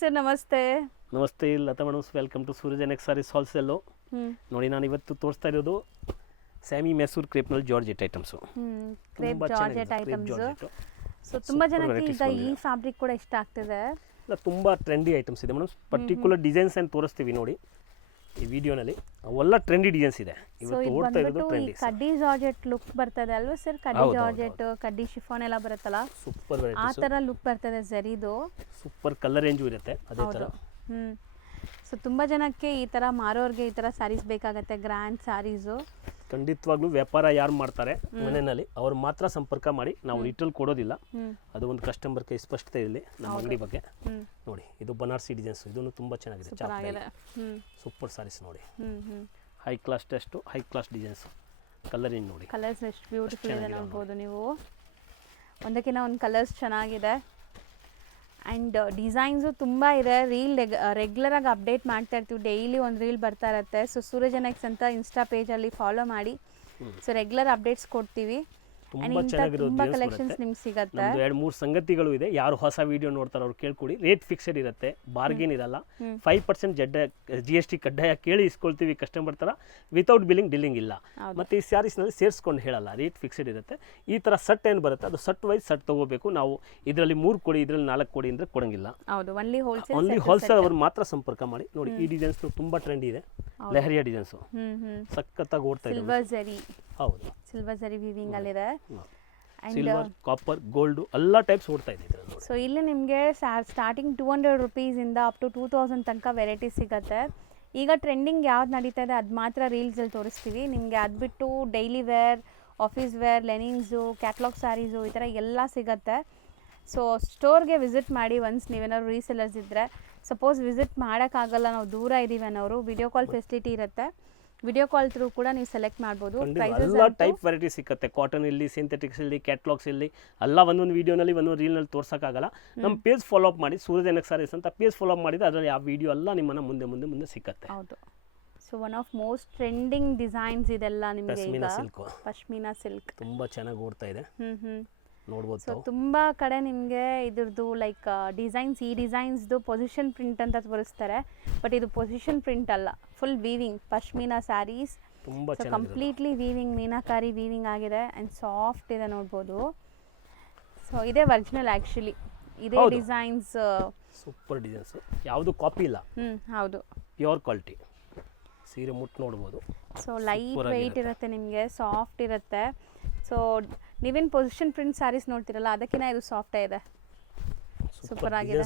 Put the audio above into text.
Sir ನಮಸ್ತೆ. ನಮಸ್ತೆ Lata madams, welcome to Suraj next saris wholesale. ನೋಡಿ, ನಾನು ಇವತ್ತು ತೋರಿಸ್ತಾ ಇರೋದು ಸ್ಯಾಮಿ ಮೆಸೂರ್ ಕ್ರೇಪ್ನಲ್ಲಿ georgette items. Crepe georgette items. So ತುಂಬ ಜನಕ್ಕೆ ಈಗ ಈ ಫ್ಯಾಬ್ರಿಕ್ ಕೂಡ ಇಷ್ಟ ಆಗ್ತಿದೆ. ಇಲ್ಲ, ತುಂಬ ಟ್ರೆಂಡಿ ಐಟಮ್ಸ್ ಇದೆ ಮೇಡಮ್. ಪರ್ಟಿಕ್ಯುಲರ್ ಡಿಸೈನ್ಸ್ ಏನು ತೋರಿಸ್ತೀವಿ ನೋಡಿ ಈ ವಿಡಿಯೋನಲ್ಲಿ. ಅವೆಲ್ಲ ಟ್ರೆಂಡಿ ಡಿಸೈನ್ಸ್ ಇದೆ. ಇವತ್ತು ಓಡ್ತಾ ಇರೋದು ಟ್ರೆಂಡಿ ಕಡ್ಡಿ ಜಾರ್ಜೆಟ್ ಲುಕ್ ಬರ್ತದೆ ಅಲ್ವಾ ಸರ್? ಕಡ್ಡಿ ಜಾರ್ಜೆಟ್, ಕಡ್ಡಿ ಶಿಫಾನ್ ಎಲ್ಲ ಬರುತ್ತಲ್ಲ, ಸೂಪರ್ ಆ ಥರ ಲುಕ್ ಬರ್ತದೆ ಝರಿದು. ಸೂಪರ್ ಕಲರ್ ರೇಂಜು ಇರುತ್ತೆ ಅದೇ ಥರ. ಸೊ ತುಂಬ ಜನಕ್ಕೆ ಈ ಥರ ಮಾರೋರಿಗೆ ಈ ಥರ ಸ್ಯಾರೀಸ್ ಬೇಕಾಗತ್ತೆ, ಗ್ರ್ಯಾಂಡ್ ಸ್ಯಾರೀಸು. ಖಂಡಿತವಾಗ್ಲೂ ವ್ಯಾಪಾರ ಯಾರು ಮಾಡ್ತಾರೆ ಮನೆಯಲ್ಲಿ ಅವ್ರು ಮಾತ್ರ ಸಂಪರ್ಕ ಮಾಡಿ. ನಾವು ರಿಟೇಲ್ ಕೊಡೋದಿಲ್ಲ. ಅದು ಒಂದು ಕಸ್ಟಮರ್ಗೆ ಸ್ಪಷ್ಟತೆ ಇರಲಿ ನಮ್ಮ ಅಂಗಡಿ ಬಗ್ಗೆ. ನೋಡಿ, ಇದು ಬನಾರಸಿ ಡಿಸೈನ್ಸ್. ಇದನ್ನು ತುಂಬ ಚೆನ್ನಾಗಿದೆ. ಸೂಪರ್ ಸಾರೀಸ್ ನೋಡಿ. High class test, high class designs. Colour ಏನು ನೋಡಿ, ಕಲರ್ಸ್ ಎಷ್ಟು ಬ್ಯೂಟಿಫುಲ್ ಇದೆ ನೋಡ್ಬೋದು ನೀವು. ಒಂದಕ್ಕಿಂತ ಒಂದು ಕಲರ್ಸ್ ಚೆನ್ನಾಗಿದೆ. ಆ್ಯಂಡ್ ಡಿಸೈನ್ಸು ತುಂಬ ಇದೆ. ರೆಗ್ಯುಲರಾಗಿ ಅಪ್ಡೇಟ್ ಮಾಡ್ತಾ ಇರ್ತೀವಿ. ಡೈಲಿ ಒಂದು ರೀಲ್ ಬರ್ತಾ ಇರುತ್ತೆ. ಸೊ ಸೂರಜ್ ನೆಕ್ಸ್ಟ್ ಅಂತ ಇನ್ಸ್ಟಾ ಪೇಜಲ್ಲಿ ಫಾಲೋ ಮಾಡಿ. ಸೊ ರೆಗ್ಯುಲರ್ ಅಪ್ಡೇಟ್ಸ್ ಕೊಡ್ತೀವಿ. ತುಂಬ ಕಲೆಕ್ಷನ್ಸ್ ನಿಮ್ಗೆ ಸಿಗುತ್ತೆ. 2-3 ಸಂಗತಿಗಳು ಇದೆ. ಯಾರು ಹೊಸ ವಿಡಿಯೋ ನೋಡ್ತಾರೋ ಅವ್ರು ಕೇಳ್ಕೊಡಿ. ರೇಟ್ ಫಿಕ್ಸೆಡ್ ಇರುತ್ತೆ, ಬಾರ್ಗೇನ್ ಇರಲ್ಲ. 5% GST ಕಡ್ಡಾಯ ಕೇಳಿ ಇಸ್ಕೊಳ್ತೀವಿ ಕಸ್ಟಮರ್ ಥರ. ವಿತೌಟ್ ಬಿಲ್ಲಿಂಗ್ ಇಲ್ಲ. ಮತ್ತು ಈ ಸ್ಯಾರೀಸ್ನಲ್ಲಿ ಸೇರಿಸ್ಕೊಂಡು ಹೇಳಲ್ಲ, ರೇಟ್ ಫಿಕ್ಸೆಡ್ ಇರುತ್ತೆ. ಈ ಥರ ಸಟ್ ಏನು ಬರುತ್ತೆ ಅದು ಸಟ್ ವೈಸ್ ಸಟ್ ತೊಗೋಬೇಕು ನಾವು. ಇದರಲ್ಲಿ 3 ಕೊಡಿ, ಇದರಲ್ಲಿ 4 ಕೊಡಿ ಅಂದರೆ ಕೊಡಂಗಿಲ್ಲ. ಓನ್ಲಿ ಹೋಲ್ಸೇಲ್ ಅವ್ರು ಮಾತ್ರ ಸಂಪರ್ಕ ಮಾಡಿ. ನೋಡಿ, ಈ ಡಿಸೈನ್ಸ್ ತುಂಬ ಟ್ರೆಂಡಿ ಇದೆ. ಲೆಹರಿಯಾ ಡಿಸೈನ್ಸು ಸಖತ್ತಾಗಿ ಓಡ್ತಾ ಇದೆ. ಹೌದು, ಸಿಲ್ವರ್ ಜರಿ ವೀವಿಂಗ್ ಅಲ್ಲಿದೆ. ಸಿಲ್ವರ್, ಕಾಪರ್, ಗೋಲ್ಡ್ ಎಲ್ಲ ಟೈಪ್ಸ್ ಓಡ್ತಾ ಇದೆ. ಸೊ ಇಲ್ಲಿ ನಿಮಗೆ ಸ್ಟಾರ್ಟಿಂಗ್ 200 ರುಪೀಸಿಂದ ಅಪ್ ಟು 2000 ತನಕ ವೆರೈಟೀಸ್ ಸಿಗುತ್ತೆ. ಈಗ ಟ್ರೆಂಡಿಂಗ್ ಯಾವ್ದು ನಡೀತಾ ಇದೆ ಅದು ಮಾತ್ರ ರೀಲ್ಸಲ್ಲಿ ತೋರಿಸ್ತೀವಿ ನಿಮಗೆ. ಅದು ಬಿಟ್ಟು daily wear, office wear, linens, catalogue saris ಈ ಥರ ಎಲ್ಲ ಸಿಗುತ್ತೆ. ಸೊ ಸ್ಟೋರ್ಗೆ ವಿಸಿಟ್ ಮಾಡಿ ಒನ್ಸ್ ನೀವೇನಾದ್ರು ರೀಸೆಲ್ಲರ್ಸ್ ಇದ್ದರೆ. ಸಪೋಸ್ ವಿಸಿಟ್ ಮಾಡೋಕ್ಕಾಗಲ್ಲ, ನಾವು ದೂರ ಇದ್ದೀವಿ ಅನ್ನೋರು, ವಿಡಿಯೋ ಕಾಲ್ ಫೆಸಿಲಿಟಿ ಇರುತ್ತೆ. ವಿಡಿಯೋ ಕಾಲ್ ಥ್ರೂ ಕೂಡ ನೀವು ಸೆಲೆಕ್ಟ್ ಮಾಡ್ಬೋದು. ಎಲ್ಲ ಟೈಪ್ ವೆರೈಟಿ ಸಿಗುತ್ತೆ. ಕಾಟನ್ ಇಲ್ಲಿ, ಸಿಂಥೆಟಿಕ್ಸ್ ಇಲ್ಲಿ, ಕ್ಯಾಟ್ಲಾಗ್ಸ್ ಇಲ್ಲಿ ಎಲ್ಲ ಒಂದೊಂದು ವಿಡಿಯೋನಲ್ಲಿ ಒಂದೊಂದು ರೀಲ್ನಲ್ಲಿ ತೋರ್ಸೋಕ್ಕಾಗಲ್ಲ. ನಮ್ಮ ಪೇಜ್ ಫಾಲೋ ಅಪ್ ಮಾಡಿ, ಸೂರಜ್ ನೆಕ್ಸ್ಟ್ ಸಾರೀಸ್ ಅಂತ ಪೇಜ್ ಫಾಲೋ ಅಪ್ ಮಾಡಿದ್ರೆ ಅದರಲ್ಲಿ ಆ ವಿಡಿಯೋ ಎಲ್ಲ ನಿಮ್ಮನ್ನು ಮುಂದೆ ಸಿಗುತ್ತೆ. ಹೌದು. So one of most trending designs ಇದೆಲ್ಲ ನಿಮಗೆ. ಪಶ್ಮೀನಾ ಸಿಲ್ಕ್ ತುಂಬ ಚೆನ್ನಾಗಿ ಓಡ್ತಾ ಇದೆ, ನೋಡ್ಬೋದು. ಸೊ ತುಂಬ ಕಡೆ ನಿಮಗೆ ಇದ್ರದ್ದು ಲೈಕ್ ಡಿಸೈನ್ಸ್, ಈ ಡಿಸೈನ್ಸ್ದು ಪೊಸಿಷನ್ ಪ್ರಿಂಟ್ ಅಂತ ತೋರಿಸ್ತಾರೆ. ಬಟ್ ಇದು ಪೊಸಿಷನ್ ಪ್ರಿಂಟ್ ಅಲ್ಲ, full weaving pashmina saris. So completely weaving, meenakari weaving ಆಗಿದೆ ಆ್ಯಂಡ್ ಸಾಫ್ಟ್ ಇದೆ ನೋಡ್ಬೋದು. ಸೊ ಇದೇ ಒರಿಜಿನಲ್ ಆ್ಯಕ್ಚುಲಿ. ಇದೇ ಡಿಸೈನ್ಸ್, ಸೂಪರ್ ಡಿಸೈನ್ಸ್, ಯಾವುದು ಕಾಪಿ ಇಲ್ಲ. ಹೌದು, ಪ್ಯೂರ್ ಕ್ವಾಲಿಟಿ. ಸೀರೆ ಮುಟ್ಟು ನೋಡ್ಬೋದು. ಸೊ ಲೈಟ್ ವೆಯ್ಟ್ ಇರುತ್ತೆ ನಿಮಗೆ, ಸಾಫ್ಟ್ ಇರುತ್ತೆ. ಸೊ ನೀವೇನು ಪೊಸಿಷನ್ ಪ್ರಿಂಟ್ ಸ್ಯಾರೀಸ್ ನೋಡ್ತಿರಲ್ಲ ಅದಕ್ಕಿಂತ ಇದು ಸಾಫ್ಟೇ ಇದೆ, ಸೂಪರ್ ಆಗಿದೆ.